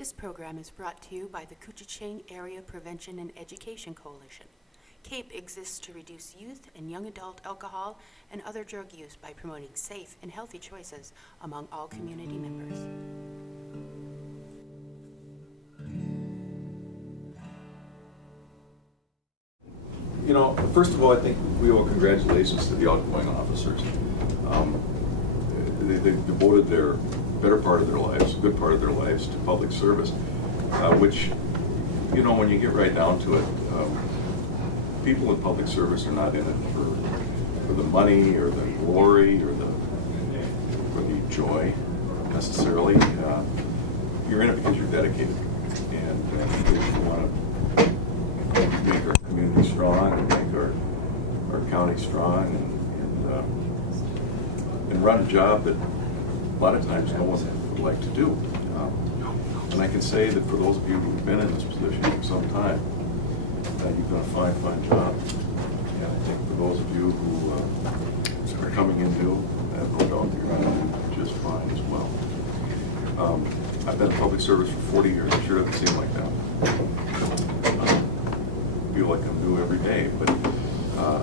This program is brought to you by the Koochiching Area Prevention and Education Coalition. CAPE exists to reduce youth and young adult alcohol and other drug use by promoting safe and healthy choices among all community members. You know, first of all, I think we owe congratulations to the outgoing officers. They devoted their better part of their lives, a good part of their lives, to public service, which, you know, when you get right down to it, people in public service are not in it for the money or the glory or the joy necessarily. You're in it because you're dedicated, and you want to make our community strong and make our county strong and run a job that a lot of times no one would like to do. And I can say that for those of you who've been in this position for some time, you've done a fine job. And I think for those of you who are coming in new, I have no doubt you're going to do just fine as well. I've been in public service for 40 years. It sure doesn't seem like that. I feel like I'm new every day, but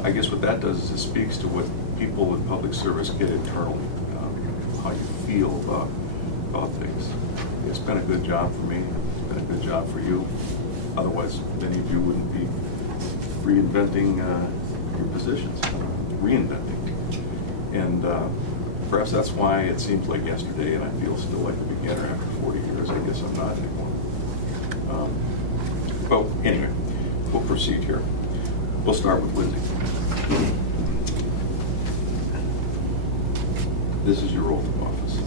I guess what that does is it speaks to what people in public service get internally, how you feel about things. It's been a good job for me. It's been a good job for you. Otherwise, many of you wouldn't be reinventing your positions, reinventing. And perhaps that's why it seems like yesterday, and I feel still like a beginner after 40 years. I guess I'm not anymore. But anyway, we'll proceed here. We'll start with Lindsay. This is your oath of office.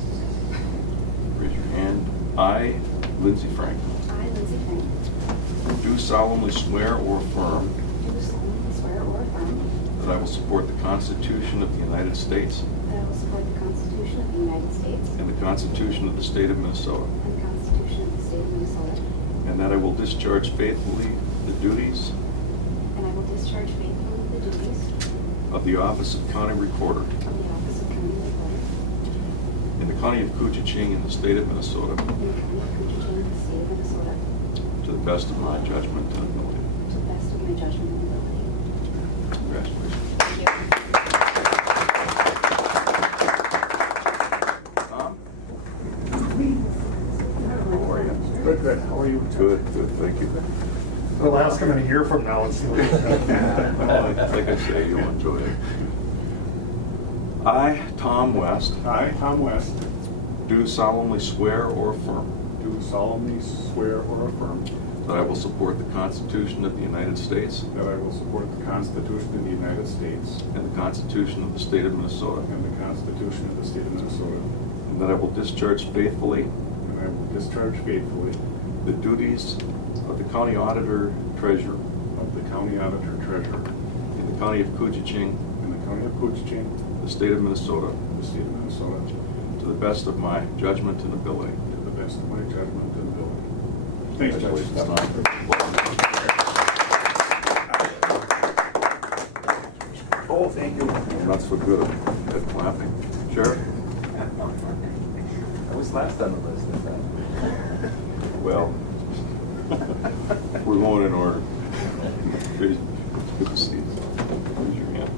Raise your hand. I, Lindsay Frank. I, Lindsay Frank. Do solemnly swear or affirm. Do solemnly swear or affirm. That I will support the Constitution of the United States. That I will support the Constitution of the United States. And the Constitution of the State of Minnesota. And the Constitution of the State of Minnesota. And that I will discharge faithfully the duties. And I will discharge faithfully the duties. Of the office of County Recorder. Of the office of County Recorder. In the County of Koochiching in the State of Minnesota. In the County of Koochiching in the State of Minnesota. To the best of my judgment and ability. To the best of my judgment and ability. Congratulations. Thank you. Tom? How are you? Good. How are you? Good, thank you. Well, I'll ask him in a year from now and see what he's done. Like I say, you'll enjoy it. I, Tom West, I, Tom West, do solemnly swear or affirm do solemnly swear or affirm that I will support the Constitution of the United States that I will support the Constitution of the United States and the Constitution of the State of Minnesota, and the Constitution of the State of Minnesota, and that I will discharge faithfully and I will discharge faithfully the duties of the County Auditor Treasurer of the County Auditor Treasurer in the County of Koochiching, in the County of Koochiching, the State of Minnesota, the State of Minnesota, to the best of my judgment and ability. to the best of my judgment and ability. Thanks, Congratulations, Judge. Oh, thank you. I'm not so good at clapping. Sheriff? I was last on the list. Well, we're going in order. Good to see you. Raise your hand.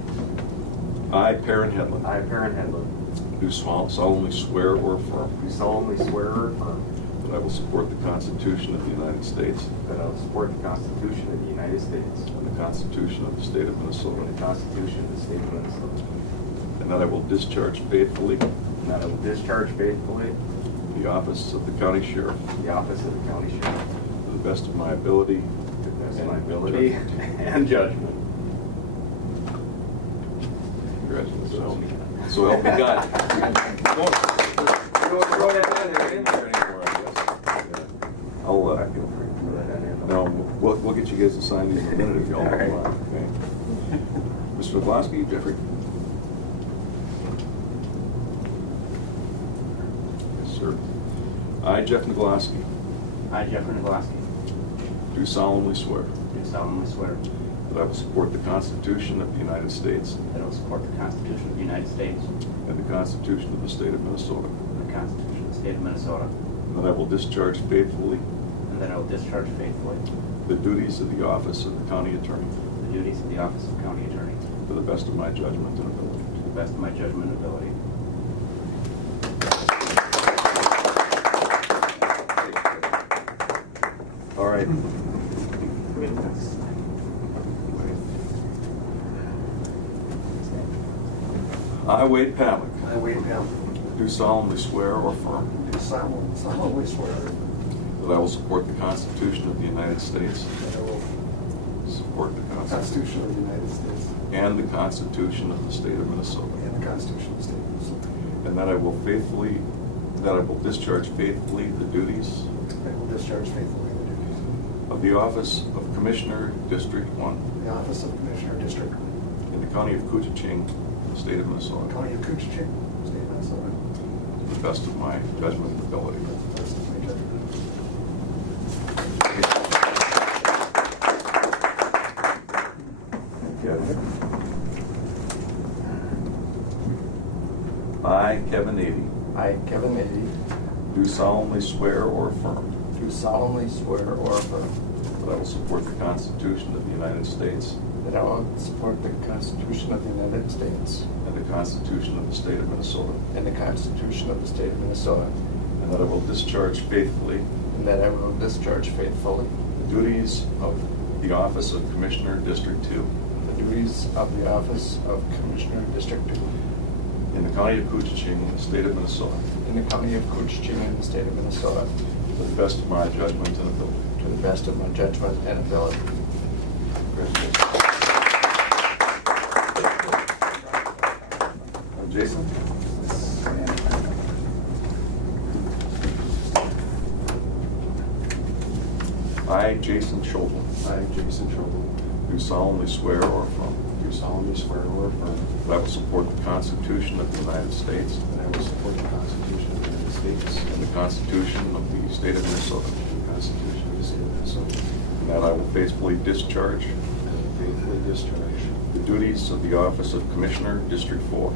I, Perrin Hedlund, I, Perrin Hedlund, do solemnly swear or affirm do solemnly swear or affirm that I will support the Constitution of the United States that I will support the Constitution of the United States and the Constitution of the State of Minnesota, and the Constitution of the State of Minnesota, and that I will discharge faithfully and that I will discharge faithfully the office of the County Sheriff the office of the County Sheriff to the best of my ability to the best of my and ability judgment. and judgment. Congratulations. So help me God. You don't throw that in there anymore, I guess. I'll, I feel free to throw that in. no, we'll get you guys to sign these in a minute if y'all don't mind. Okay. Mr. McGlosky, Jeffrey? Yes, sir. I, Jeff McGlosky, I, Jeffrey Naglaski, do solemnly swear do solemnly swear that I will support the Constitution of the United States that I will support the Constitution of the United States and the Constitution of the State of Minnesota, and the Constitution of the State of Minnesota, and that I will discharge faithfully and that I will discharge faithfully the duties of the office of the county attorney the duties of the office of county attorney to the best of my judgment and ability. to the best of my judgment and ability. All right. I, Wade Pavlik, I, Wade Pavlik, do solemnly swear or affirm do solemnly swear that I will support the Constitution of the United States, that I will support the Constitution of the United States and the Constitution of the State of Minnesota, and the Constitution of the State of Minnesota. and that I will discharge faithfully the duties I will discharge faithfully the duties of the office of Commissioner, District 1, of the office of Commissioner, District in the county of Coochin, State of Minnesota, County of Coochin, State of Minnesota, to the best of my judgment and ability. to the best of my judgment. I, Kevin Nady, I, Kevin Mitty, do solemnly swear or affirm do solemnly swear or affirm that I will support the Constitution of the United States that I will support the Constitution of the United States and the Constitution of the State of Minnesota, and the Constitution of the State of Minnesota, and that I will discharge faithfully and that I will discharge faithfully the duties of the office of Commissioner, District 2, the duties of the office of Commissioner, District 2, in the county of Coochin, State of Minnesota, in the county of Coochin, in the state of Minnesota, to the best of my judgment and ability. to the best of my judgment and ability. Jason? I, Jason Schobel, I, Jason Schobel, do solemnly swear or affirm do solemnly swear or affirm that I will support the Constitution of the United States that I will support the Constitution of the United States and the Constitution of the State of Minnesota, and the Constitution of the State of Minnesota, and that I will faithfully discharge and faithfully discharge the duties of the office of Commissioner, District 4,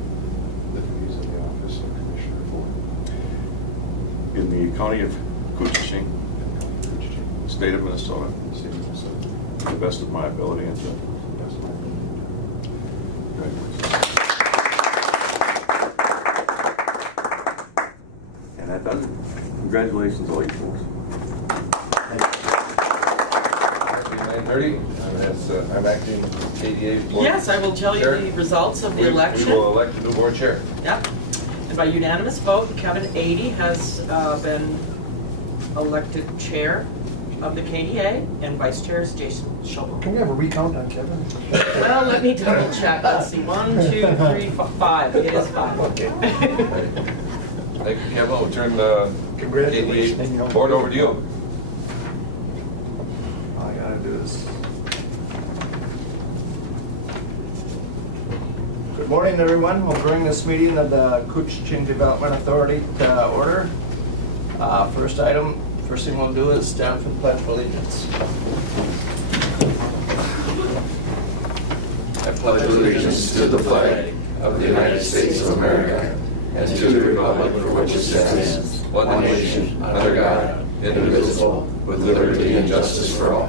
the duties of the office of Commissioner in the county of Coochin, in the County of Coochin, State of Minnesota, State of Minnesota, to the best of my ability and judgment. to the best of my ability. And that does it. Congratulations, all you folks. Actually, 9:30, I'm acting KDA Board. Yes, I will tell you Chair. the results of the We election. will elect a new board chair. Yep. And by unanimous vote, Kevin Ady has been elected chair of the KDA, and vice chair is Jason Schobel. Can we have a recount on Kevin? Well, let me double check. Let's see. 1, 2, 3, 4, 5. It is 5. Okay. Thank you, Kevin. We'll turn the Congratulations. KDA board over to you. All I gotta do is. Good morning, everyone. We'll bring this meeting of the Coochin Development Authority to order. First thing we'll do is stand for the Pledge of Allegiance. I pledge allegiance to the flag of the United States of America and to the republic for which it stands, one nation, under God, indivisible, with liberty and justice for all.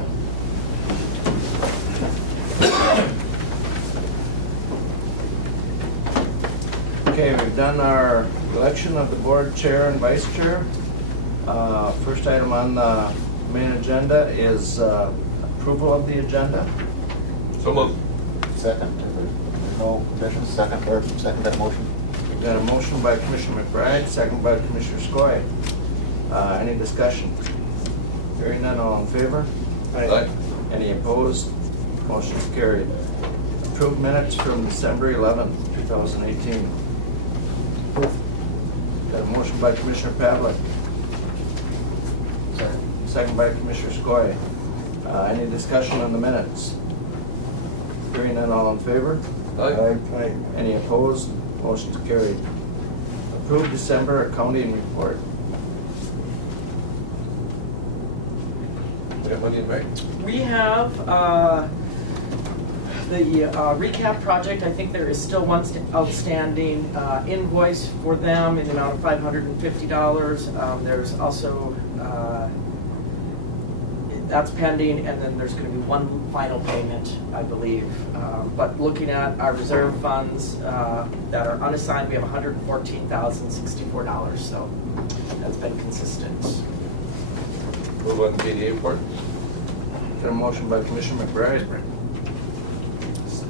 Okay, we've done our election of the board chair and vice chair. First item on the main agenda is approval of the agenda. So moved. Second, if there's no objection, second that motion. We've got a motion by Commissioner McBride, second by Commissioner Skoye. Any discussion? Hearing none, all in favor? Aye. Any opposed? Motion's carried. Approved minutes from December 11th, 2018. Got a motion by Commissioner Pavlik, second by Commissioner Skoye. Any discussion on the minutes? Hearing none, all in favor? Aye. Any opposed? Motion's carried. Approved December accounting report. We have money in bank? We have the recap project, I think there is still one outstanding invoice for them in the amount of $550. There's also, that's pending, and then there's going to be one final payment, I believe. But looking at our reserve funds that are unassigned, we have $114,064, so that's been consistent. Move on to KDA report. Got a motion by Commissioner McBride.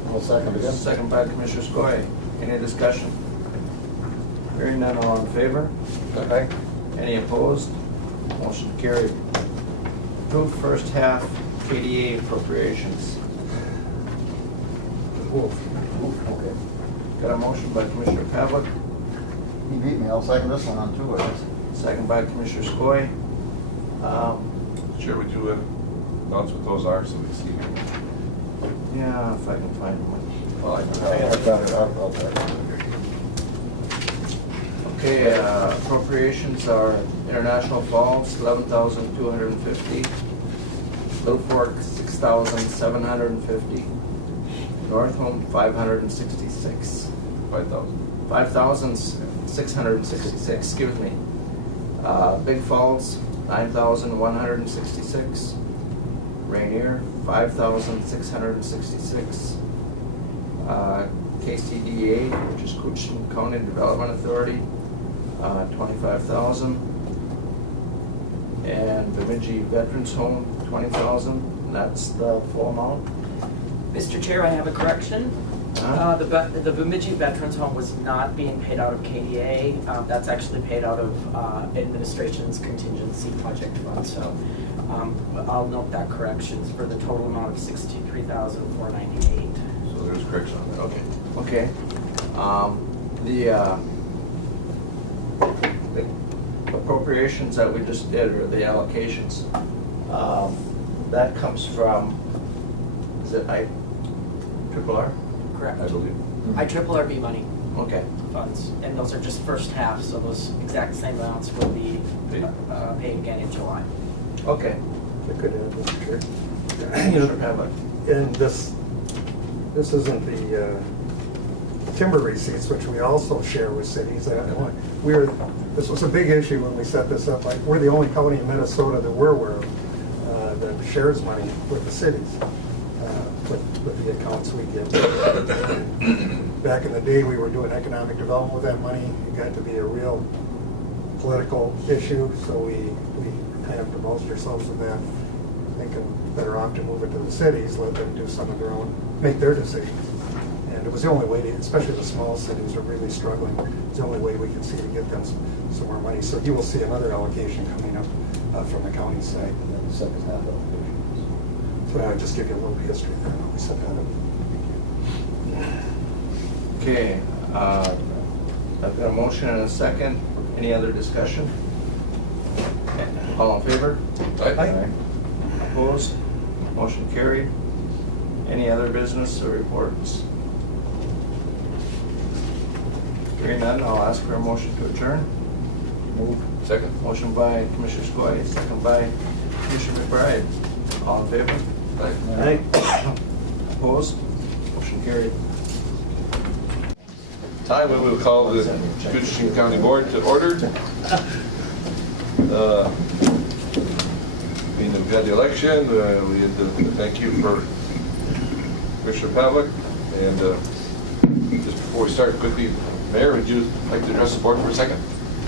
I'll second again. Second by Commissioner Skoye. Any discussion? Hearing none, all in favor? Aye. Any opposed? Motion carried. Approved first half KDA appropriations. Okay. Got a motion by Commissioner Pavlik, He beat me. I'll second this one on too, I guess. second by Commissioner Skoye. Chair, would you announce what those are so we see? Yeah, if I can find one. Well, I I got it. I'll take it. Okay, appropriations are International Falls, $11,250. Little Fork, $6,750. North Home, $566. 5,000. $5,666, excuse me. Big Falls, $9,166. Rainier, $5,666. KCDA, which is Coochin County Development Authority, $25,000. And Bemidji Veterans Home, $20,000. That's the full amount. Mr. Chair, I have a correction. The Bemidji Veterans Home was not being paid out of KDA. That's actually paid out of administration's contingency project fund. So I'll note that corrections for the total amount of $63,498. So there's correction on that, okay. Okay. The appropriations that we just did, or the allocations, that comes from, is it IRRR? Correct. I believe. IRRB money Okay. funds, and those are just first half, so those exact same amounts will be paid again in July. Okay. I could add, Mr. Chair. Commissioner Pavlik. And this isn't the timber receipts, which we also share with cities. This was a big issue when we set this up. Like, we're the only county in Minnesota that we're aware of that shares money with the cities, with the accounts we get. Back in the day, we were doing economic development with that money. It got to be a real political issue, so we kind of divulged ourselves with that, thinking better off to move it to the cities, let them do some of their own, make their decisions. And it was the only way to, especially the small cities are really struggling. It's the only way we can see to get them some more money. So you will see another allocation coming up from the county side. And then the second half allocation. So I'll just give you a little history there. We set that up. Okay. I've got a motion and a second. Any other discussion? All in favor? Aye. Opposed? Motion carried. Any other business or reports? Hearing none, I'll ask for a motion to adjourn. Move. Second. Motion by Commissioner Skoye, second by Commissioner McBride. All in favor? Aye. Opposed? Motion carried. Time when we will call the Coochin County Board to order. Being that we've had the election, we had to thank you for Commissioner Pavlik. And just before we start, quickly, Mayor, would you like to address the board for a second?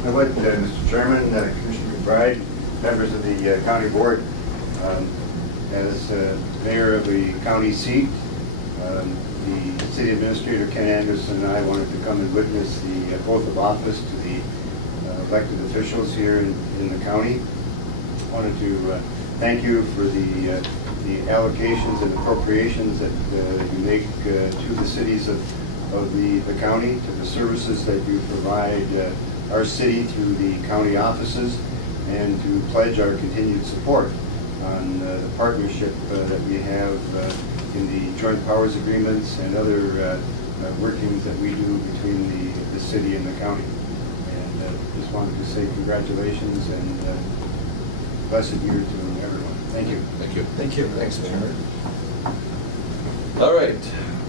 I would, Mr. Chairman, Commissioner McBride, members of the County Board. As Mayor of the county seat, the City Administrator Ken Anderson and I wanted to come and witness the oath of office to the elected officials here in the county. I wanted to thank you for the allocations and appropriations that you make to the cities of the county, to the services that you provide our city through the county offices, and to pledge our continued support on the partnership that we have in the joint powers agreements and other workings that we do between the city and the county. And just wanted to say congratulations and blessed year to everyone. Thank you. Thank you. Thank you. Thanks, Mayor. All right,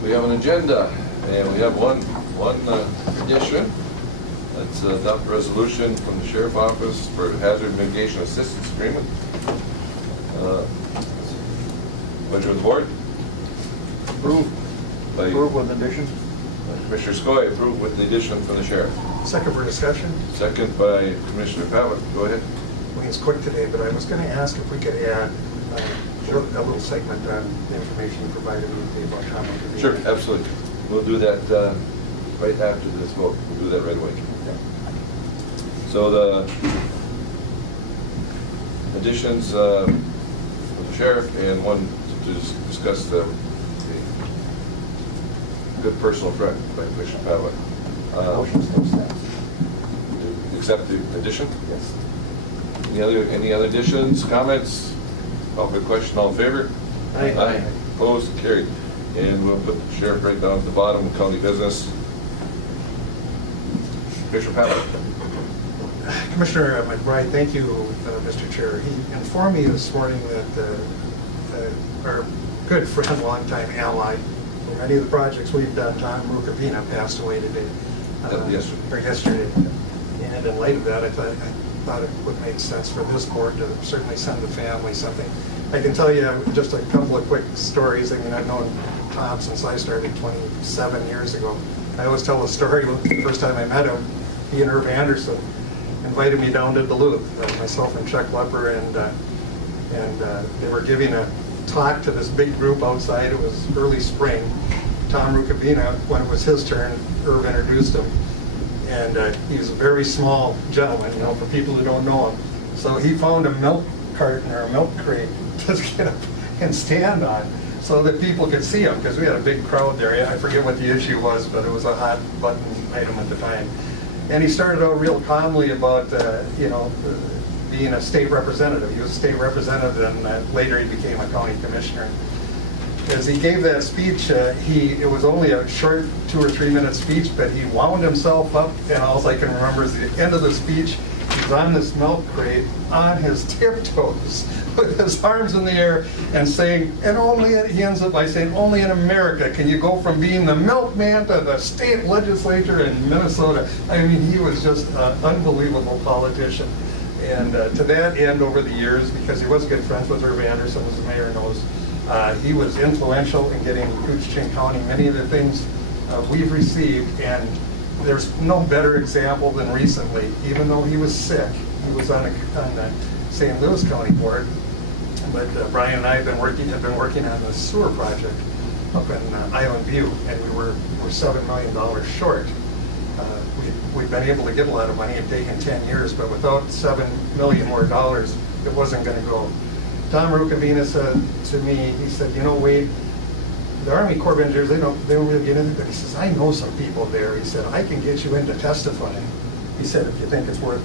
we have an agenda, and we have one addition. Let's adopt a resolution from the Sheriff Office for Hazard Mitigation Assistance Agreement. Pleasure of the board. Approved. By Approved with addition. Commissioner Skoye, approved with the addition from the Sheriff. Second for discussion. Second by Commissioner Pavlik. Go ahead. It's quick today, but I was going to ask if we could add a little segment on the information provided with about Tom. Sure, absolutely. We'll do that right after this vote. We'll do that right away. So the additions from the Sheriff and one to discuss the good personal threat by Commissioner Pavlik. Motion still stands. Accept the addition? Yes. Any other additions, comments? Call for the question, all in favor? Aye. Opposed, carried. And we'll put the Sheriff right down at the bottom, county business. Commissioner Pavlik. Commissioner McBride, thank you, Mr. Chair. He informed me this morning that our good friend, longtime ally, in many of the projects we've done, Tom Rukavina, passed away today. Yesterday. And in light of that, I thought it would make sense for this board to certainly send the family something. I can tell you just a couple of quick stories. I mean, I've known Tom since I started 27 years ago. I always tell a story. The first time I met him, he and Irv Anderson invited me down to Duluth, myself and Chuck Lepper, and they were giving a talk to this big group outside. It was early spring. Tom Rukavina, when it was his turn, Irv introduced him. And he was a very small gentleman, you know, for people who don't know him. So he found a milk carton or a milk crate to get up and stand on so that people could see him, because we had a big crowd there. I forget what the issue was, but it was a hot button item at the time. And he started out real calmly about, being a state representative. He was a state representative, and later he became a county commissioner. As he gave that speech, it was only a short 2 or 3 minute speech, but he wound himself up, and all I can remember is the end of the speech, he's on this milk crate on his tiptoes with his arms in the air and saying, he ends up by saying, only in America can you go from being the milkman to the state legislature in Minnesota. I mean, he was just an unbelievable politician. And to that end, over the years, because he was good friends with Irv Anderson, as the mayor knows, he was influential in getting Coochin County many of the things we've received, and there's no better example than recently. Even though he was sick, he was on the St. Louis County Board, but Brian and I have been working on the sewer project up in Island View, and we're $7 million short. We've been able to get a lot of money. It's taken 10 years, but without $7 million more dollars, it wasn't going to go. Tom Rukavina said to me, he said, Wade, the Army Corps of Engineers, they don't really get into it. He says, I know some people there. He said, I can get you into testifying. He said, if you think it's worth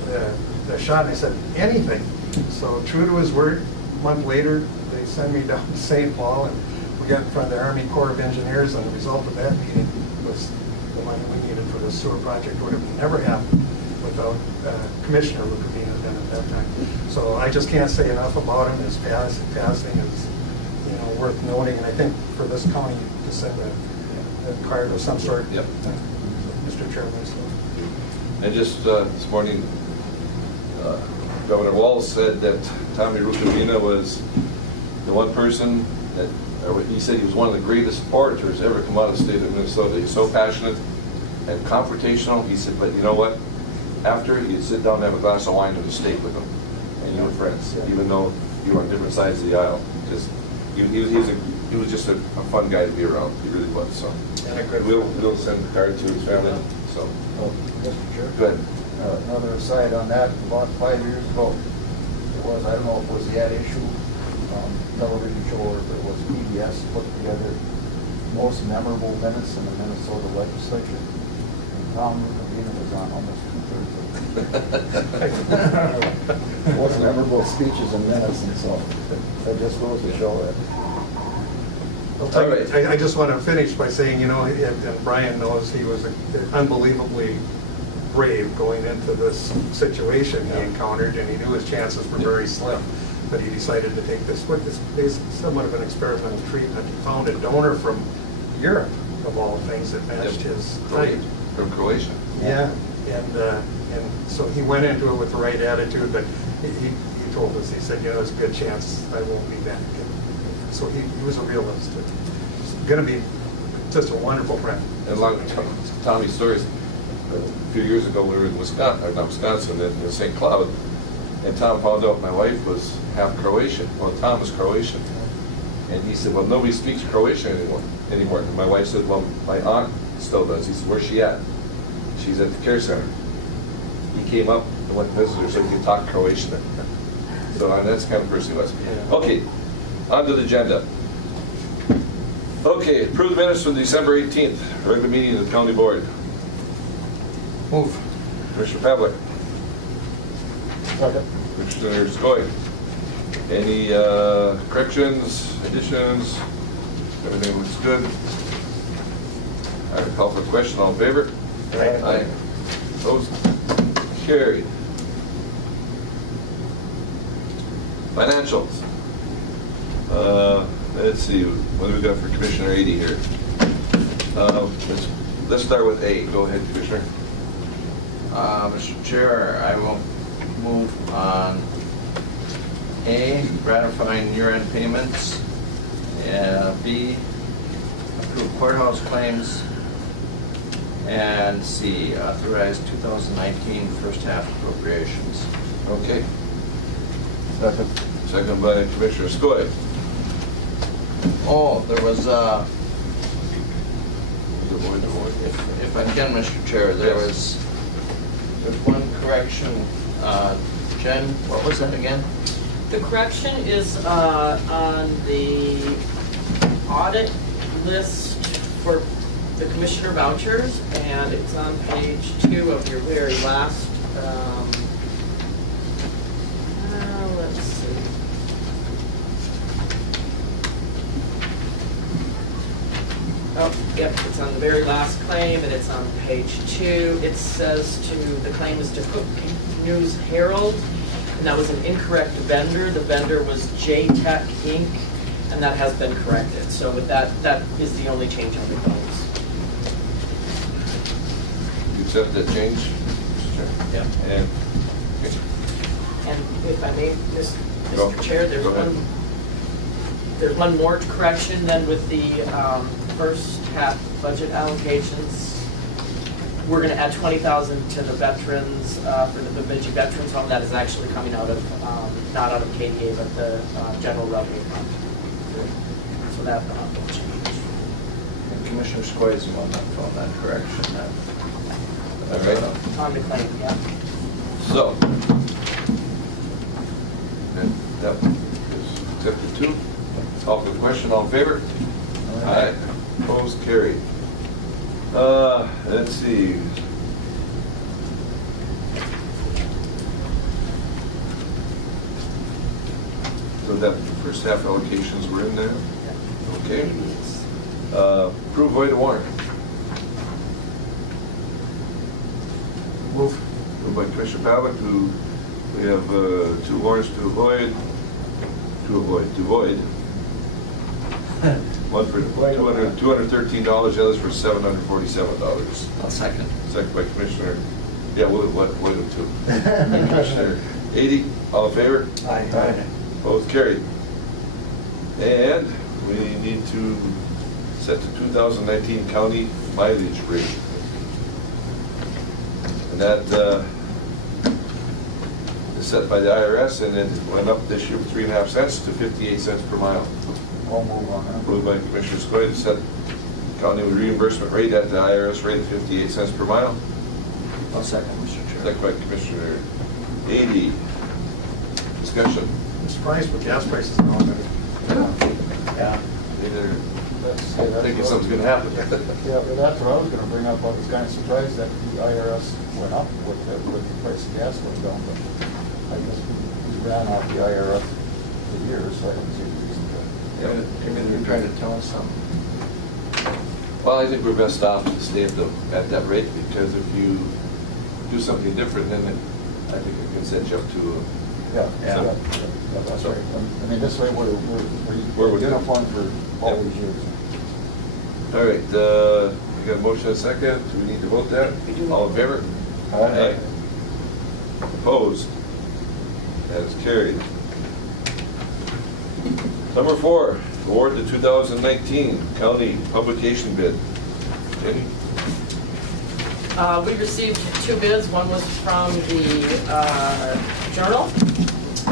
the shot. And I said, anything. So true to his word, a month later, they sent me down to St. Paul, and we got in front of the Army Corps of Engineers, and the result of that meeting was the money we needed for the sewer project. Would have never happened without Commissioner Rukavina then at that time. So I just can't say enough about him. His passing is worth noting, and I think for this county to send a card of some sort. Yep. Mr. Chairman. So. And just this morning, Governor Walz said that Tommy Rukavina was the one person that, he said he was one of the greatest orators ever come out of the state of Minnesota. He's so passionate and confrontational. He said, but you know what? After, you'd sit down and have a glass of wine and a steak with him, and you were friends, even though you were on different sides of the aisle. He was just a fun guy to be around. He really was. So, and we'll send the card to his family. So, Mr. Chair. Go ahead. Another aside on that, about 5 years ago, I don't know if it was the ad issue television show or if it was PBS put together most memorable minutes in the Minnesota legislature. And Tom Rukavina was on almost 2/3 of it. Most memorable speeches and minutes, and so that just goes to show that. All right. I just want to finish by saying, and Brian knows he was an unbelievably brave going into this situation he encountered, and he knew his chances were very slim. But he decided to take this, what is basically somewhat of an experimental treatment. He found a donor from Europe, of all things, that matched his type. From Croatia. Yeah, and so he went into it with the right attitude, but he told us, he said, you know, there's a good chance I won't be back. And so he was a realist. He's going to be just a wonderful friend. And along Tommy's stories, a few years ago, we were in Wisconsin, in St. Cloud, and Tom found out my wife was half Croatian. Well, Tom was Croatian. And he said, well, nobody speaks Croatian anymore. And my wife said, well, my aunt still does. He said, where's she at? She's at the care center. He came up and went to visit her so he could talk Croatian. So that's the kind of person he was. Okay, on to the agenda. Okay, approve the minutes from December 18th, regular meeting of the county board. Move. Commissioner Pavlik. Second. Commissioner Skoye. Any corrections, additions? Everything looks good. All right, call for the question. All in favor? Aye. Opposed? Carried. Financials. Let's see, what do we got for Commissioner 80 here? Let's start with A. Go ahead, Commissioner. Mr. Chair, I will move on A, ratifying year-end payments. B, approve courthouse claims. And C, authorize 2019 first half appropriations. Okay. Second. Second by Commissioner Skoye. Oh, there was, if I can, Mr. Chair, there's one correction. Jen, what was that again? The correction is on the audit list for the commissioner vouchers, and it's on page 2 of your very last, let's see. Oh, yep, it's on the very last claim, and it's on page 2. It says the claim is to Cook News Herald, and that was an incorrect vendor. The vendor was J-Tech Inc., and that has been corrected. So with that is the only change on the claims. You accept that change, Mr. Chair? Yeah. And, And if I may, Go. Mr. Chair, Go ahead. there's one more correction then with the first half budget allocations. We're going to add $20,000 to the veterans for the Bemidji Veterans Home. That is actually coming out of not out of KDA, but the general revenue fund. So that will change. And Commissioner Skoye is the one that found that correction. all right. On the claim, yeah. So, and that is accepted too. Call for the question. All in favor? Aye. Opposed? Carried. Let's see. So that first half allocations were in there? Okay. Approve void of warrant. Move. Moved by Commissioner Pavlik, we have 2 warrants to void. One for $213, the other's for $747. I'll second. Second by Commissioner, yeah, we'll void them too. Commissioner 80, all in favor? Aye. Both carried. And we need to set the 2019 county mileage rate. And that is set by the IRS, and it went up this year from 3.5 cents to 58 cents per mile. I'll move on that. Moved by Commissioner Skoye to set county reimbursement rate at the IRS rate of 58 cents per mile. I'll second, Mr. Chair. Second by Commissioner 80. Discussion. I'm surprised with gas prices and all that. Yeah. Either That's thinking something's going to happen. Yeah, well, that's what I was gonna bring up. I was kinda surprised that the IRS went up with the price of gas going down, but I guess we ran off the IRS for years, so I don't see the reason to. Yeah, maybe they're trying to tell us something. Well, I think we're best off to stay at that rate, because if you do something different, then I think it can set you up to, Yeah, that's right. I mean, this way we're uniform for all these years. all right, we got a motion and a second, do we need to vote that? All in favor? Aye. Opposed? That is carried. Number 4, award the 2019 county publication bid. Jenny? We received 2 bids. One was from the Journal,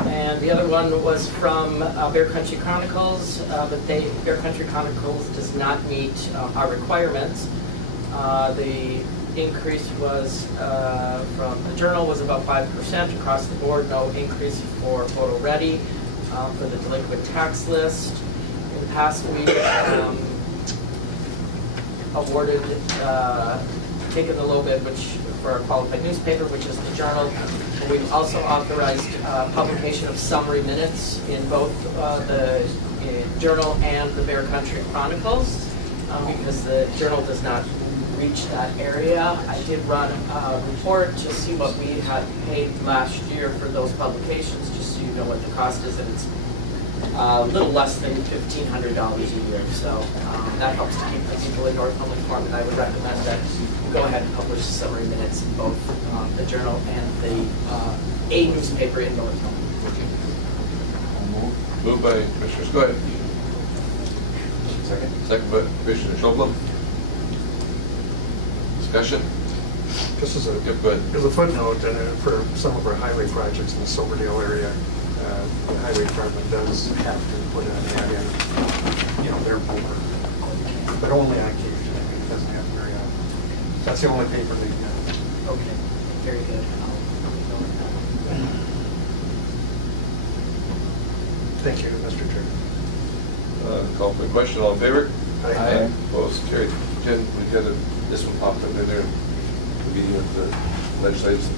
and the other one was from Bear Country Chronicles, but Bear Country Chronicles does not meet our requirements. The increase was from the Journal was about 5% across the board, no increase for Photo Ready. For the delinquent tax list, in the past we awarded, taken the low bid, which for a qualified newspaper, which is the Journal. We've also authorized publication of summary minutes in both the Journal and the Bear Country Chronicles, because the Journal does not reach that area. I did run a report to see what we had paid last year for those publications, just so you know what the cost is, and it's a little less than $1,500 a year. So that helps to keep the people in Northumberland informed, and I would recommend that you go ahead and publish summary minutes in both the Journal and the A newspaper in Northumberland. Moved by Commissioner Scott. Second. Second by Commissioner Schobel. Discussion? This is Yep, go ahead. as a footnote, for some of our highway projects in the Silverdale area, the highway department does have to put an ad in, their paper, but only on occasion. I mean, it doesn't happen very often. That's the only paper they get. Okay, very good. Thank you, Mr. Chair. Call for the question, all in favor? Aye. Opposed? Carried. Jen, we got this one popped up in there, the meeting with the legislators.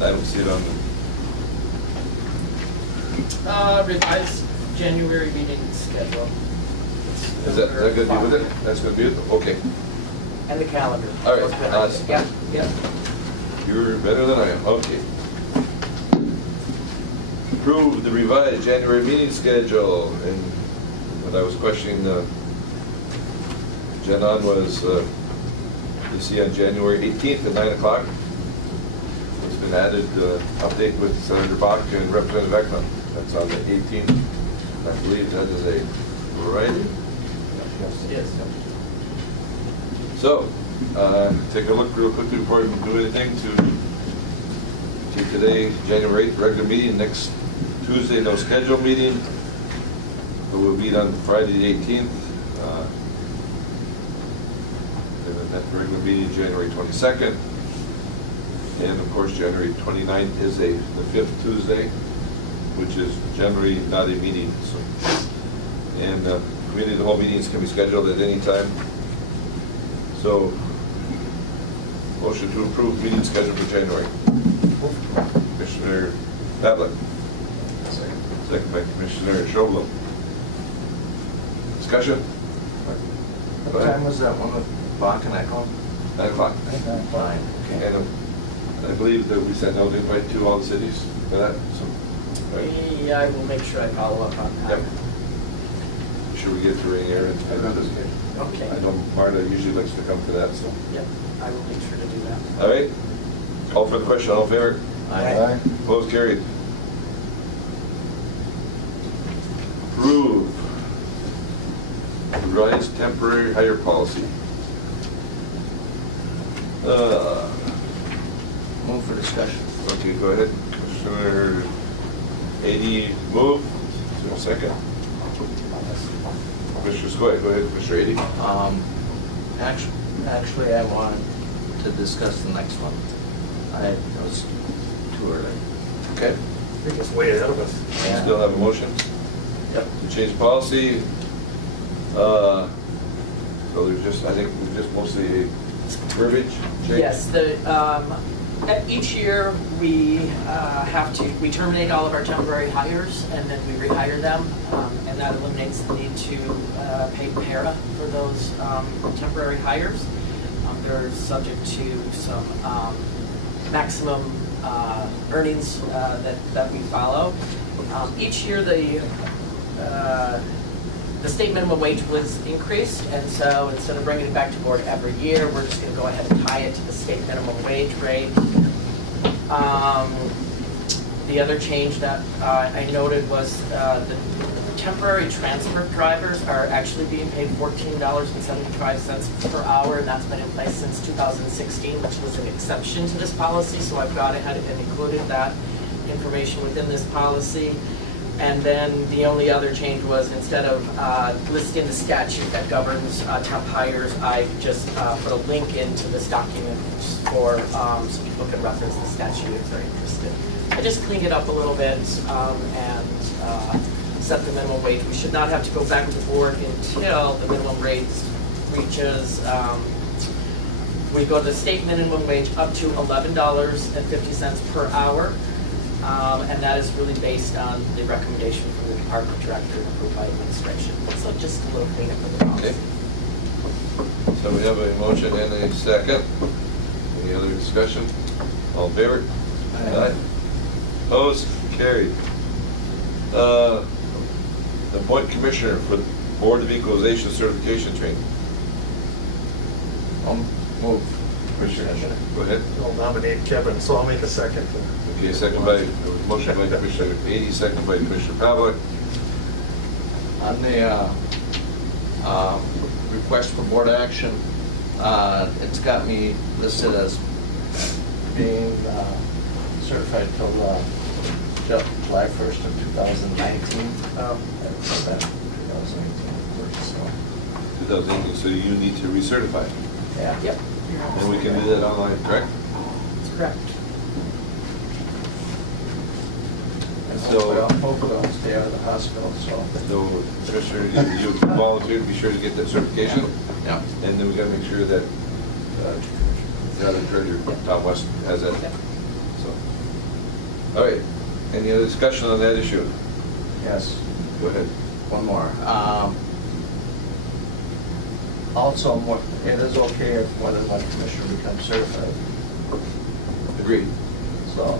I don't see it on the... Revised January meeting schedule. Is that good to be with it? That's good to be with it? Okay. And the calendar. All right. Awesome. Yep. You're better than I am. Okay. Approve the revised January meeting schedule. And what I was questioning Jen on was, you see on January 18th at 9 o'clock, it's been added update with Senator Bach and Representative Eckman. That's on the 18th. I believe that is a variety. Yes. So, take a look real quickly before we do anything to today, January 8th, regular meeting. Next Tuesday, no scheduled meeting. But we'll meet on Friday the 18th. And then that regular meeting, January 22nd. And of course, January 29th is the 5th Tuesday, which is generally not a meeting. So, and committee of the whole meetings can be scheduled at any time. So, motion to approve meeting schedule for January. Commissioner Pavlik. Second by Commissioner Schobel. Discussion? What time was that one with Bach and Echo? 9 o'clock. 9, okay. And I believe that we sent out an invite to all the cities for that. So, right. Yeah, I will make sure I follow up on that. Yep. Should we get to Rainier and Okay. I know Marta usually likes to come to that, so. Yep, I will make sure to do that. All right. Call for the question. All in favor? Aye. Opposed? Carried. Approve revised temporary hire policy. Move for discussion. Okay, go ahead. Commissioner 80, move. Is there a second? Commissioner Skoye, go ahead. Commissioner 80. Actually, I wanted to discuss the next one. It was too early. Okay. I think it's way ahead of us. Yeah. Still have a motion Yep. to change policy. So there's just, I think, just mostly a verbiage change. Yes, each year we we terminate all of our temporary hires and then we rehire them, and that eliminates the need to pay para for those temporary hires. they're subject to some maximum earnings that we follow. Each year the state minimum wage was increased, and so instead of bringing it back to board every year, we're just going to go ahead and tie it to the state minimum wage rate. The other change that I noted was the temporary transfer drivers are actually being paid $14.75 per hour, and that's been in place since 2016, which was an exception to this policy, so I've gone ahead and included that information within this policy. And then the only other change was, instead of listing the statute that governs temp hires, I just put a link into this document for so people can reference the statute if they're interested. I just cleaned it up a little bit and set the minimum wage. We should not have to go back to board until the minimum rate reaches, we go to the state minimum wage up to $11.50 per hour. And that is really based on the recommendation from the department director and approved by administration. So just a little cleanup of the policy. Okay. So we have a motion and a second. Any other discussion? All in favor? Aye. Opposed? Carried. Appoint commissioner for the Board of Equalization Certification Training. I'll move. Commissioner, go ahead. I'll nominate Kevin, so I'll make a second. Okay, second by, motion by Commissioner Beatty, second by Commissioner Pavlik. On the request for board action, it's got me listed as being certified till July 1st of 2019. I put that 2018 first, so. 2018, so you need to recertify. Yeah. Yep. And we can do that online, correct? That's correct. And So- hopefully I'll stay out of the hospital, so. So, Commissioner, you volunteered to be sure to get that certification? Yeah. And then we gotta make sure that the other treasurer, Tom West, has that. Yep. So, all right. Any other discussion on that issue? Yes. Go ahead. One more. Also, it is okay if more than one commissioner becomes certified. Agreed. So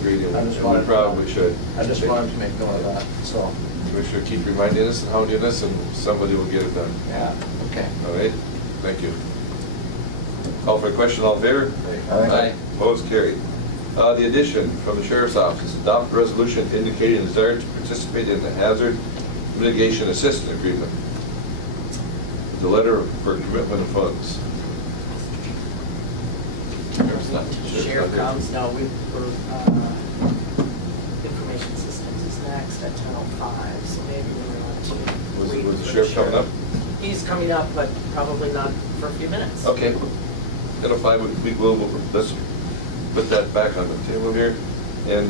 Agreed. I just And we wanted- probably should. I just wanted to make note of that. So, Commissioner, keep reminding us and hounding us, and somebody will get it done. yeah, okay. All right? Thank you. Call for a question, all in favor? Aye. Opposed, carried. The addition from the Sheriff's Office, adopt a resolution indicating a desire to participate in the Hazard Mitigation Assistance Agreement. The letter for commitment of funds. Sheriff's not- Sheriff's Sheriff not here. comes, no, we're, information systems is next at 10:05, so maybe we want to. Was wait the for sheriff coming up? He's coming up, but probably not for a few minutes. Okay. 10:05, we will, let's put that back on the table here. And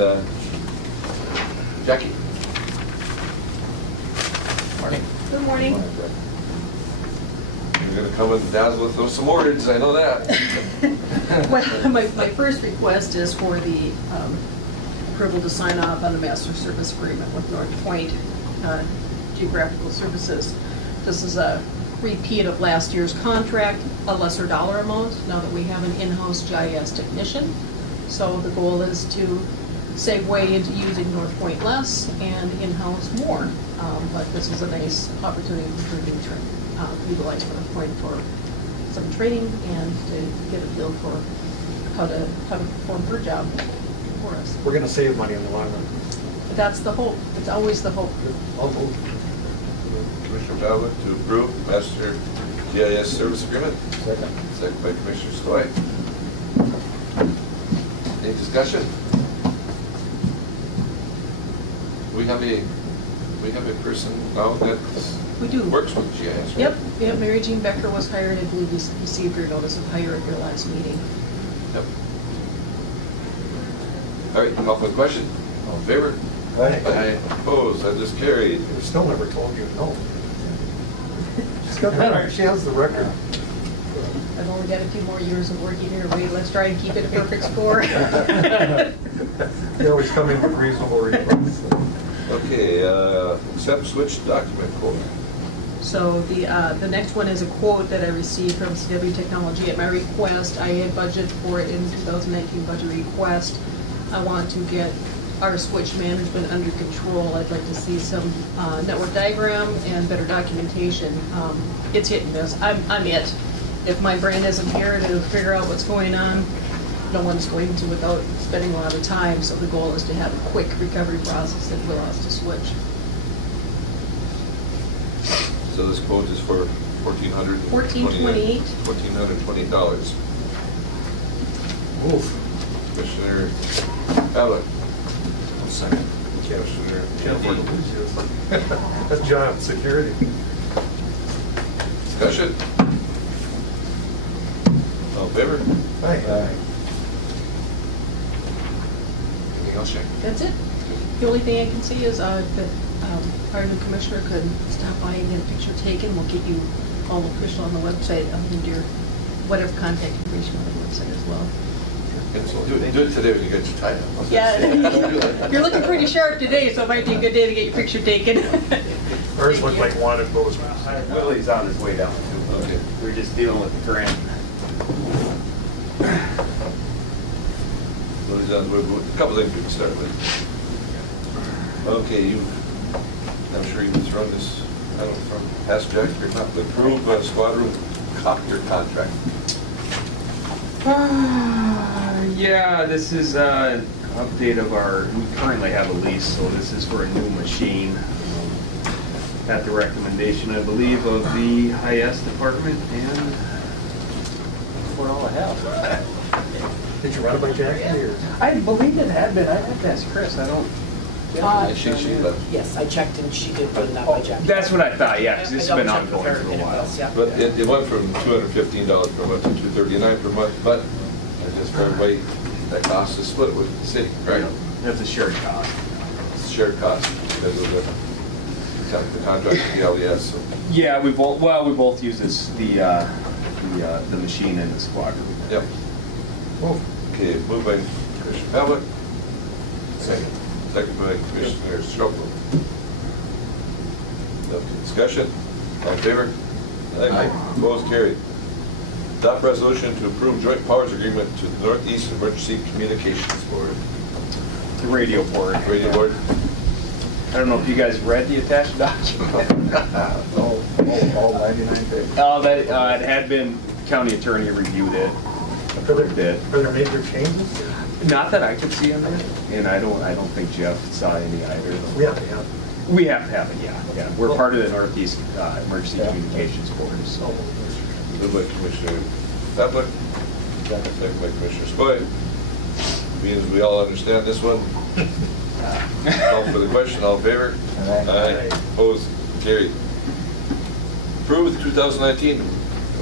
Jackie. Morning. Good morning. You're gonna come and dazzle with those some words, I know that. Well, my first request is for the approval to sign off on the master service agreement with North Point Geographical Services. This is a repeat of last year's contract, a lesser dollar amount, now that we have an in-house GIS technician. So the goal is to segue into using North Point less and in-house more. But this is a nice opportunity for me to utilize North Point for some training and to get a feel for how to perform her job for us. We're gonna save money in the long run. That's the hope. It's always the hope. I'll vote. Commissioner Pavlik to approve Master GIS Service Agreement. Second. Second by Commissioner Stoy. Any discussion? We have a person now that We do. works with GIS, right? Yep, Mary Jean Becker was hired. I believe you received your notice of hire at your last meeting. Yep. All right, call for the question. All in favor? Aye. Opposed? That is carried. We still never told you no. She's got the record. She has the record. I've only got a few more years of working here. Wait, let's try and keep it a perfect score. You always come in with reasonable requests. Okay, accept switch document quote. So the next one is a quote that I received from CW Technology at my request. I had budgeted for it in 2019 budget request. I want to get our switch management under control. I'd like to see some network diagram and better documentation. It's hit and miss. I'm it. If my brain isn't here to figure out what's going on, no one's going to without spending a lot of time. So the goal is to have a quick recovery process that will allow us to switch. So this quote is for $1,428. $1,428. Oof. Commissioner Allen. Second. Commissioner Can't afford to lose you. That's job security. Discussion? All in favor? Aye. Anything else, Jake? That's it. The only thing I can see is that our new commissioner could stop by and get a picture taken. We'll get you all official on the website and your whatever contact information on the website as well. And so do it today when you get your tie up. Yeah, you're looking pretty sharp today, so it might be a good day to get your picture taken. Ours look like wanted posters. Willie's on his way down too. Okay. We're just dealing with the grant. So he's on, a couple things we can start with. Okay, I'm sure you've thrown this, I don't know, from past Jack, you're not to approve squadron copier contract. Yeah, this is an update of we currently have a lease, so this is for a new machine. At the recommendation, I believe, of the IS department, and that's what all I have. Did you run it by Jackie or? I believe it had been, I have to ask Chris, I don't. She left. Yes, I checked and she did run that by Jack. That's what I thought, yeah, because this has been I double-checked ongoing with for her a and it while. was, yeah. But it went from $215 per month to $239 per month, but I just for everybody, that cost is split with the city, right? That's a shared cost. It's shared cost because of the contract with the LES. So. Yeah, we both use this, the machine and the squadron. Yep. Oh, Okay, moved by Commissioner Pavlik. Second. Second by Commissioner Strobel. Okay, discussion? All in favor? Aye. Opposed, carried. Adopt resolution to approve joint powers agreement to the Northeast Emergency Communications Board. The radio board. Radio board? I don't know if you guys read the attached document. All 99 pages. It had been, county attorney reviewed it, approved it. Are there major changes? Not that I could see in there, and I don't think Jeff saw any either. We have to have. We have to have it, yeah. We're part of the Northeast Emergency Communications Board, so. Moved by Commissioner Pavlik. Second by Commissioner Spoy. Means we all understand this one. Call for the question, all in favor? Aye. Opposed, carried. Approve the 2019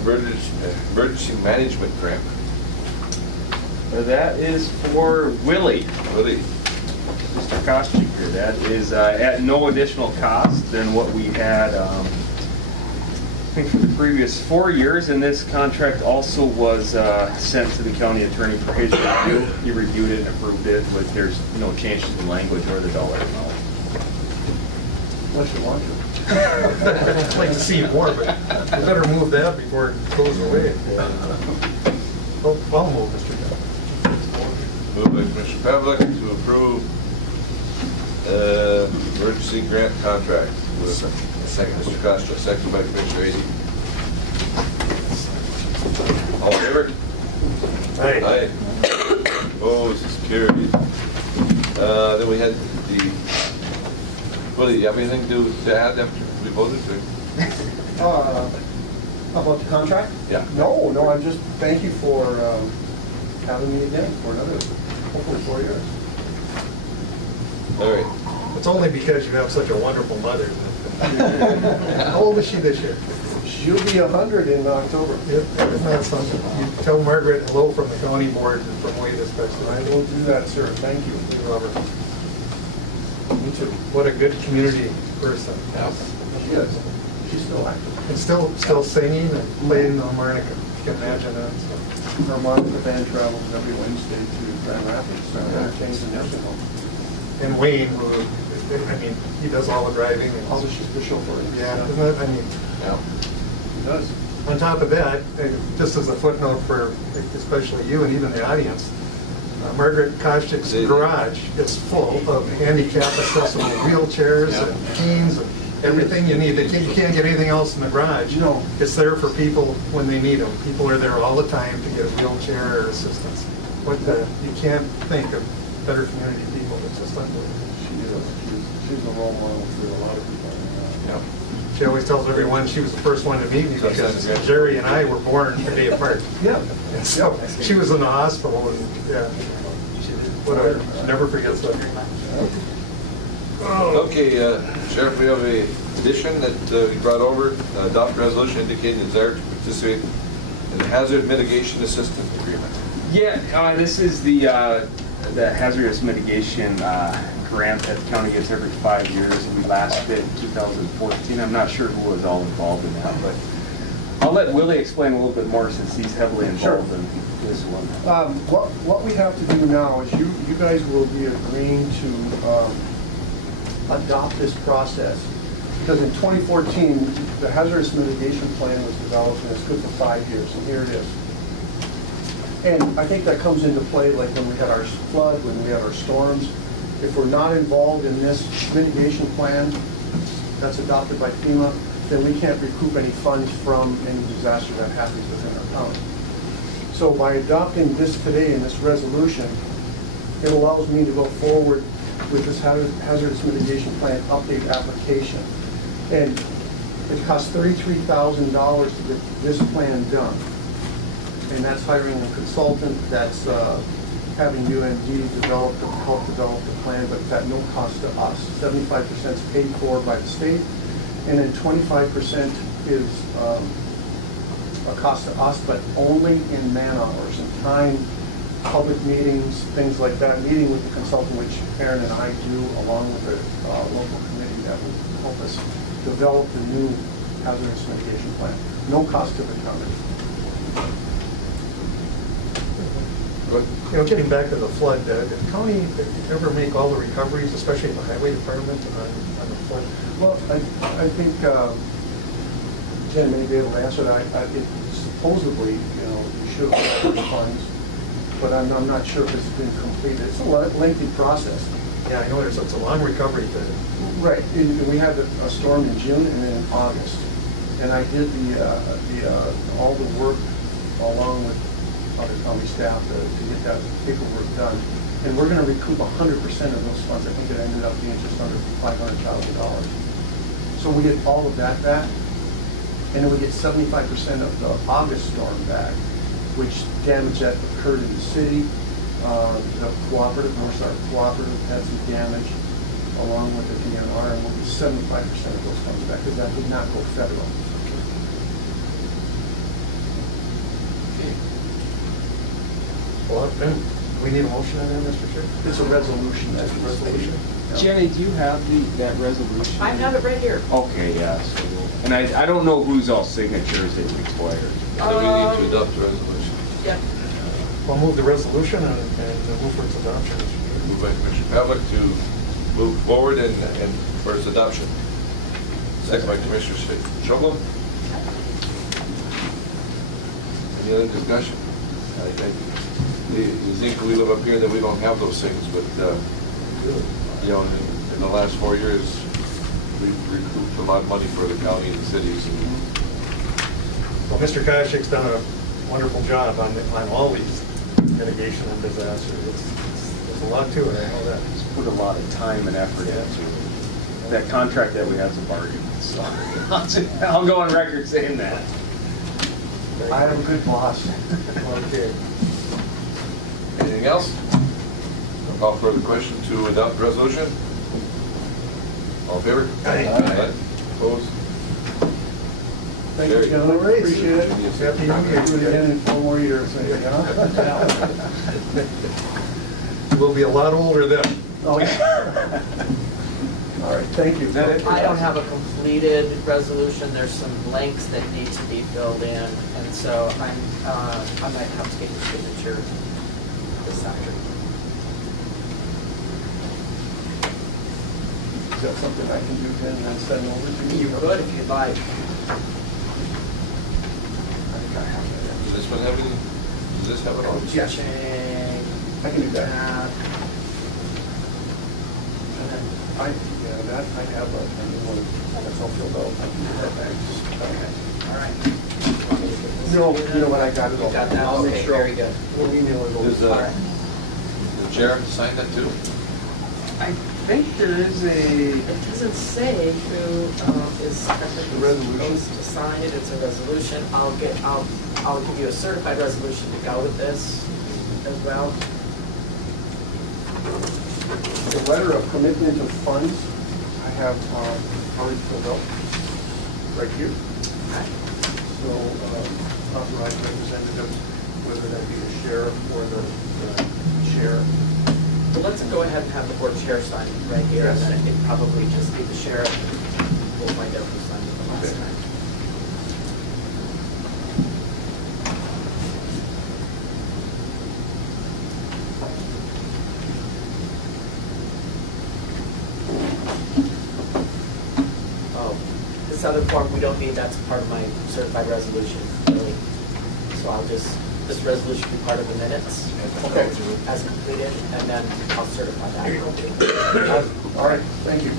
emergency management grant. That is for Willie, Willie, Mr. Koscheck here. That is at no additional cost than what we had, I think for the previous 4 years, and this contract also was sent to the county attorney for his review. He reviewed it and approved it, but there's no change to the language or the dollar amount. Unless you want to. I'd like to see more, but we better move that before it goes away. I'll move, Mr. Chairman. moved by Commissioner Pavlik to approve emergency grant contract with second Mr. Costa, second by Commissioner Ady. All in favor? Aye. Aye. Opposed, it's carried. Then we had the, well, do you have anything to add after we voted? About the contract? Yeah. No, I'm just, thank you for having me again for another, hopefully 4 years. All right. It's only because you have such a wonderful mother. How old is she this year? She'll be 100 in October. Isn't that something? You tell Margaret hello from the county board and from Wade especially. I will do that, sir. Thank you. You love her. Me too. What a good community person. Yeah. She is. She's still active. And still singing and playing the harmonica. You can imagine that. So. Her mom and the band travels every Wednesday to Grand Rapids, entertains the nursing home. And Wayne, who, I mean, he does all the driving. And Also, she's the chauffeur. yeah, isn't that, I mean, Yeah. It does. On top of that, just as a footnote for especially you and even the audience, Margaret Koschik's garage is full of handicap accessible wheelchairs and canes and everything you need. You can't get anything else in the garage. No. It's there for people when they need them. People are there all the time to get a wheelchair or assistance. You can't think of better community people. It's just unbelievable. She's a role model for a lot of people. Yep. She always tells everyone she was the first one to meet me because Jerry and I were born a day apart. Yeah. And so she was in the hospital and, yeah, whatever, never forgets that. Okay, Sheriff, we have a addition that we brought over, adopt resolution indicating desire to participate in the hazard mitigation assistance agreement. Yeah, this is the hazardous mitigation grant that the county gets every 5 years. We last bid in 2014. I'm not sure who was all involved in that, but I'll let Willie explain a little bit more since he's heavily involved in this one. What we have to do now is you guys will be agreeing to adopt this process. Because in 2014, the hazardous mitigation plan was developed and it's good for 5 years, and here it is. And I think that comes into play like when we had our flood, when we had our storms. If we're not involved in this mitigation plan that's adopted by FEMA, then we can't recoup any funds from any disaster that happens within our county. So by adopting this today in this resolution, it allows me to go forward with this hazardous mitigation plan update application. And it costs $33,000 to get this plan done. And that's hiring a consultant, that's having UND help develop the plan, but it's at no cost to us. 75% is paid for by the state, and then 25% is a cost to us, but only in man hours and time, public meetings, things like that, meeting with the consultant, which Aaron and I do, along with the local committee that will help us develop the new hazardous mitigation plan. No cost to the county. You know, getting back to the flood, did the county ever make all the recoveries, especially in the highway department on the flood? Well, I think Jen may be able to answer that. Supposedly, you should have got funds, but I'm not sure if it's been completed. It's a lengthy process. Yeah, I know it's a long recovery period. Right. We had a storm in June and then in August, and I did all the work along with other county staff to get that paperwork done. And we're going to recoup 100% of those funds. I think it ended up being just under $500,000. So we get all of that back, and then we get 75% of the August storm back, which damage that occurred in the city. The cooperative, Northstar Cooperative, had some damage along with the DNR, and we'll get 75% of those funds back because that did not go federal. Well, do we need a motion on that, Mr. Chair? It's a resolution. That's a resolution. Yeah. Jenny, do you have that resolution? I have it right here. Okay, yeah. So and I don't know whose all signatures it requires. So we need to adopt the resolution. Yep. We'll move the resolution and move for its adoption. Moved by Commissioner Pavlik to move forward and for its adoption. Second by Commissioner Schogel. Any other discussion? You think we live up here that we don't have those things, but in the last 4 years, we've recouped a lot of money for the county and the cities. Well, Mr. Koschik's done a wonderful job on all these mitigation and disaster. There's a lot to it, I know that. It's put a lot of time and effort into it. That contract that we have is a bargain, so I'll go on record saying that. I am a good boss. Okay. Anything else? I'll call for the question to adopt the resolution. All in favor? Aye. Opposed? Thank you, gentlemen. Appreciate it. Happy New Year. Do it again in 4 more years, maybe, huh? We'll be a lot older then. Oh, yeah. All right, thank you. I don't have a completed resolution. There's some blanks that need to be filled in, and so I might have to get your signature this afternoon. Is that something I can do then and send over to you? You could if you'd like. think I have that. Does this one have any, does this have it on? Yes. I can do that. And then Yeah, that, I have a new one, that's all filled out. I can do that back. All right. No, you know what, I got it all. You got that? I'll make Okay, sure. very good. We'll email it over. Does All right. the chair sign that too? I think there is it doesn't say who is technically The resolution. supposed to sign it, it's a resolution. I'll give you a certified resolution to go with this as well. The letter of commitment of funds, I have already filled out, right here. Okay. So authorized representatives, whether that be the sheriff or the chair. So let's go ahead and have the board chair sign it right here, and Yes. then it'd probably just be the sheriff. We'll find out who signed it the last Okay. time. Oh, this other form, we don't need, that's part of my certified resolution, really. So I'll just, this resolution will be part of the minutes. Okay. As completed, and then I'll certify that. All right, thank you.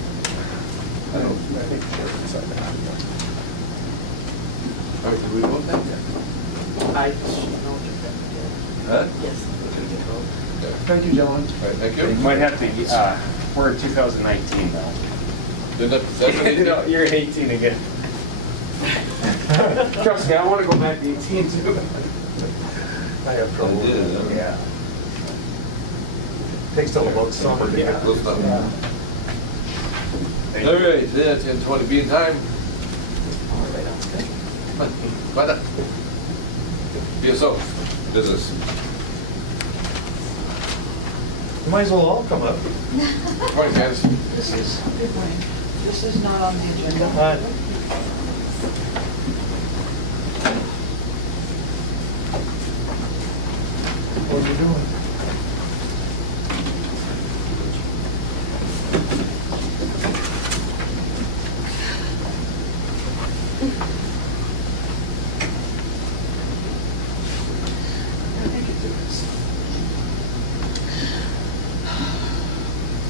I think the sheriff can sign that. All right, do we vote that yet? I should know if that did. Huh? Yes. Okay. Thank you, gentlemen. All right, thank You you. might have to, we're in 2019 now. Then that's what you No, did. you're 18 again. Trust me, I want to go back to 18 too. I have trouble. I did, with it. Yeah. Takes till about summer to get Close enough. Thank All you. right, that's in 20 being time. Come on up. BSO, business. You might as well all come up. Morning, guys. This is, good morning. This is not on the agenda. What are you doing?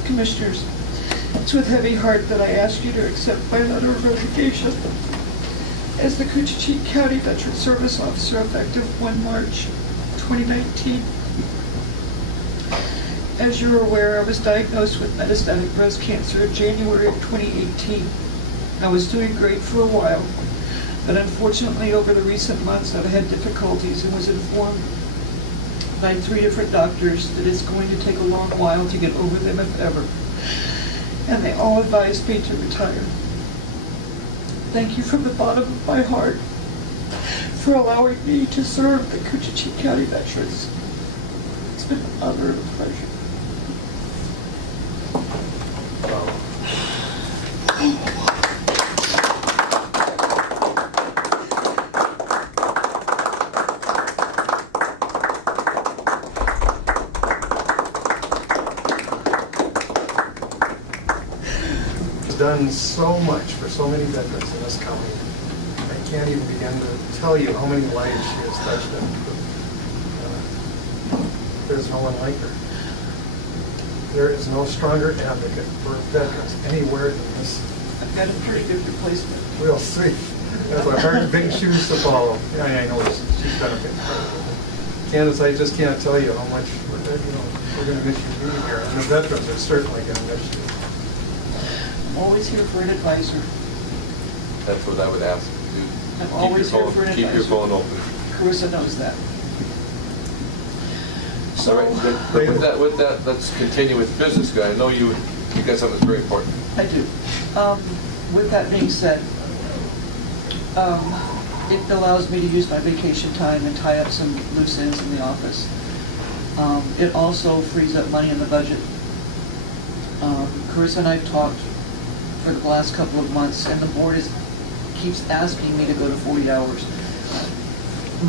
Commissioners, it's with heavy heart that I ask you to accept my letter of resignation as the Coochin County Veteran Service Officer effective 1 March 2019. As you're aware, I was diagnosed with metastatic breast cancer in January of 2018. I was doing great for a while, but unfortunately over the recent months I've had difficulties and was informed by 3 different doctors that it's going to take a long while to get over them if ever. And they all advised me to retire. Thank you from the bottom of my heart for allowing me to serve the Coochin County veterans. It's been an honor and a pleasure. Done so much for so many veterans in this county. I can't even begin to tell you how many lives she has touched. There's no one like her. There is no stronger advocate for veterans anywhere in this. I've got a pretty good replacement. We'll see. That's a hard, big shoes to follow. Yeah, I know she's been a big part of it. Candace, I just can't tell you how much we're going to miss you being here, and the veterans are certainly going to miss you. I'm always here for an advisor. That's what I would ask you to do. I'm always here for an Keep your advisor. phone open. Carissa knows that. All So, right, with that, let's continue with business, guy. I know you got something that's very important. I do. With that being said, it allows me to use my vacation time and tie up some loose ends in the office. It also frees up money in the budget. Carissa and I have talked for the last couple of months, and the board keeps asking me to go to 40 hours.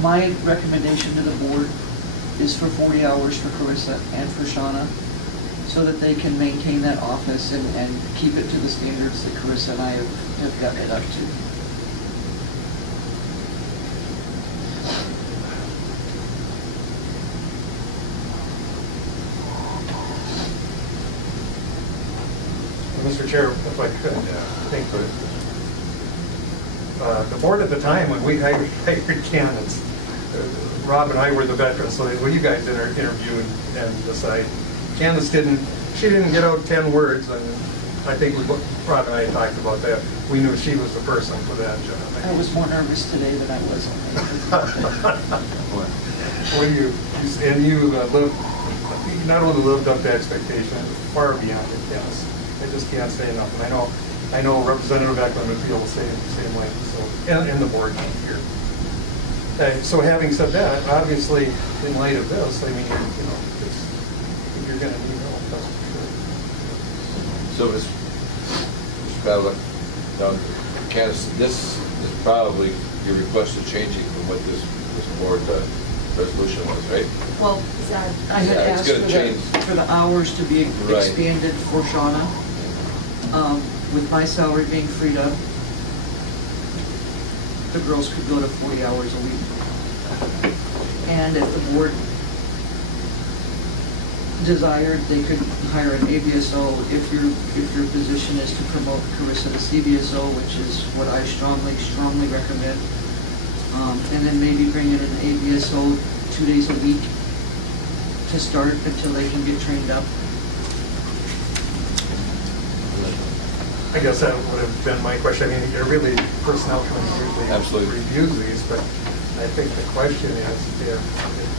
My recommendation to the board is for 40 hours for Carissa and for Shauna, so that they can maintain that office and keep it to the standards that Carissa and I have gotten it up to. Mr. Chair, if I could, I think the board at the time, when we hired candidates, Rob and I were the veterans, so well, you guys interview and decide. Candace she didn't get out 10 words, and I think Rob and I talked about that. We knew she was the person for that job. I was more nervous today than I was on When you not only lived up to expectation, far beyond it, yes. I just can't say enough. And I know Representative Eklund would feel the same way, so, and the board here. So having said that, obviously, in light of this, I mean, you're going to need help, that's for So, sure. Mr. Pavlik, now, Candace, this is probably your request of changing from what this board resolution was, right? Well, I had Yeah, it's asked gonna change. for the hours to be Right. expanded for Shauna. With my salary being freed up, the girls could go to 40 hours a week. And if the board desired, they could hire an ABSO if your position is to promote Carissa to CBSO, which is what I strongly recommend. And then maybe bring in an ABSO 2 days a week to start until they can get trained up. I guess that would have been my question. I mean, you're really, personnel committee usually Absolutely. reviews these, but I think the question is if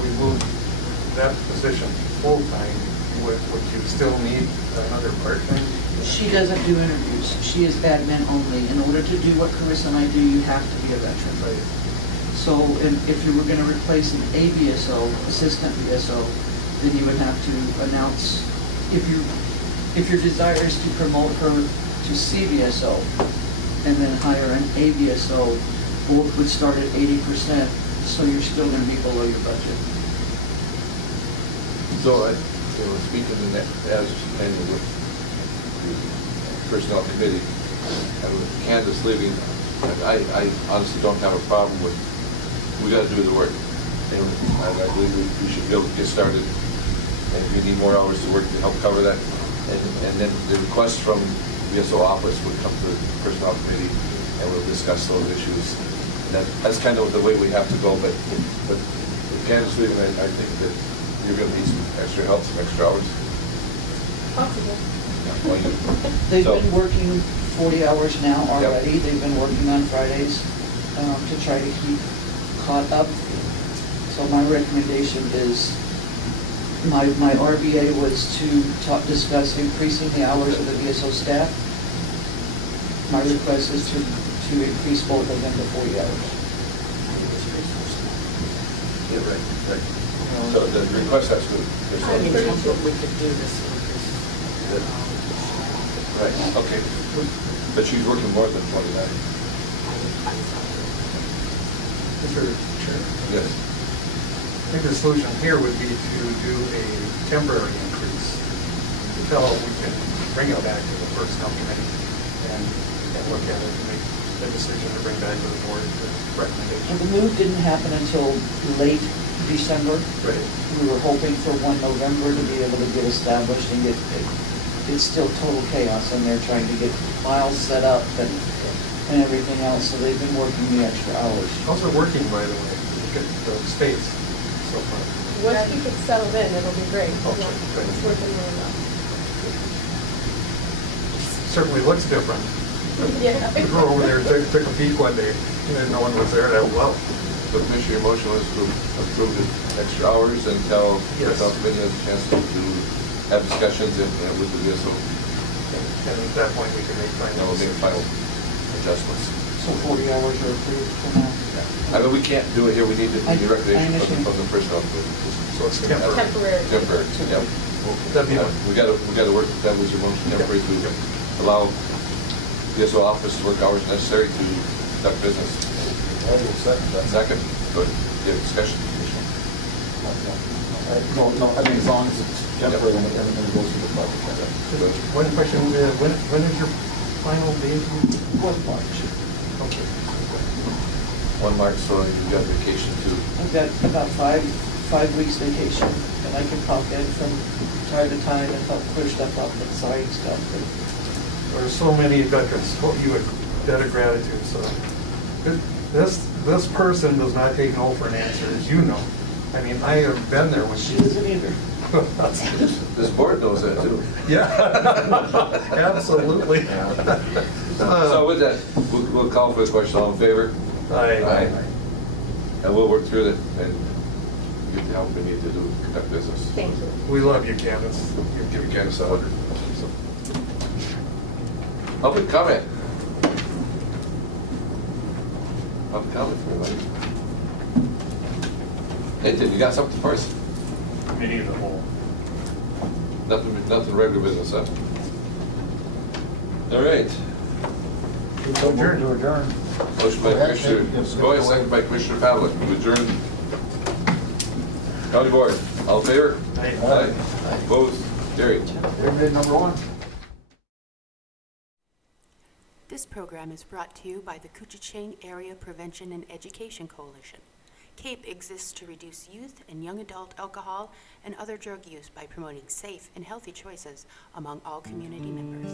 we move that position full-time, would you still need another part-time? She doesn't do interviews. She is admin only. In order to do what Carissa and I do, you have to be a veteran. Right. So if you were going to replace an ABSO, assistant BSO, then you would have to announce, if your desire is to promote her to CBSO and then hire an ABSO, both would start at 80%, so you're still going to be below your budget. So, speaking in that, as and with the personnel committee, and with Candace leaving, I honestly don't have a problem with, we got to do the work. And I believe we should be able to get started. And if we need more hours to work to help cover that, and then the request from the BSO office would come to the personnel committee, and we'll discuss those issues. And that's kind of the way we have to go. But with Candace leaving, I think that you're going to need some extra help, some extra hours. Possible. They've So- been working 40 hours now already. Yep. They've been working on Fridays to try to keep caught up. So my recommendation is, my RBA was to discuss increasing the hours of the BSO staff. My request is to increase both of them to 40 hours. Yeah, right. So the request has to. I mean, that's what we could do this week. Right, okay. But she's working more than 29. Mr. Chair? Yes. I think the solution here would be to do a temporary increase until we can bring it back to the personnel committee and look at it and make a decision to bring back to the board the recommendation. And the move didn't happen until late December. Right. We were hoping for 1 November to be able to get established and it's still total chaos and they're trying to get files set up and everything else, so they've been working the extra hours. How's it working, by the way? Look at the space so far. Once we get settled in, it'll be great. Okay, good. It's working really well. Certainly looks different. Yeah. We were over there, took a peek one day, and no one was there, and well, So Commissioner, your motion was to approve the extra hours until the Yes. personnel committee has a chance to have discussions with the BSO. and at that point, we can make And final we'll make decisions. final adjustments. So 40 hours are approved for now. I mean, we can't do it here, we need the I recommendation understand. from the personnel committee. So it's temporary. Temporary. Temporary, yeah. That'd be fine. We gotta work, that was your motion, temporary, to allow BSO office to work hours necessary to conduct business. I will second that. Second, good, you have discussion, Commissioner? No, I mean, as long as it's temporary and everything goes through the budget. Good. One question, when is your final date? 1 March. Okay. 1 March, so you've got vacation too. I've got about five weeks vacation, and I can pop in from time to time and help clear stuff up and sign stuff. there's so many veterans owe you a debt of gratitude, so. This person does not take no for an answer, as you know. I mean, I have been there when she doesn't either. This board knows that too. Yeah, absolutely. So with that, we'll call for the question. All in favor? Aye. And we'll work through it and get the help we need to do, conduct business. Thank you. We love you, Candace. Give you Candace 100. Public comment. Public comment for anybody? Hinton, you got something for us? Committee of the whole. Nothing regular business, huh? All right. Adjourn. To adjourn. Motion by Commissioner Goy, second by Commissioner Pavlik. We adjourn. County Board, all in favor? Aye. Opposed? Carried. Pyramid number 1. This program is brought to you by the Koochiching Area Prevention and Education Coalition. CAPE exists to reduce youth and young adult alcohol and other drug use by promoting safe and healthy choices among all community members.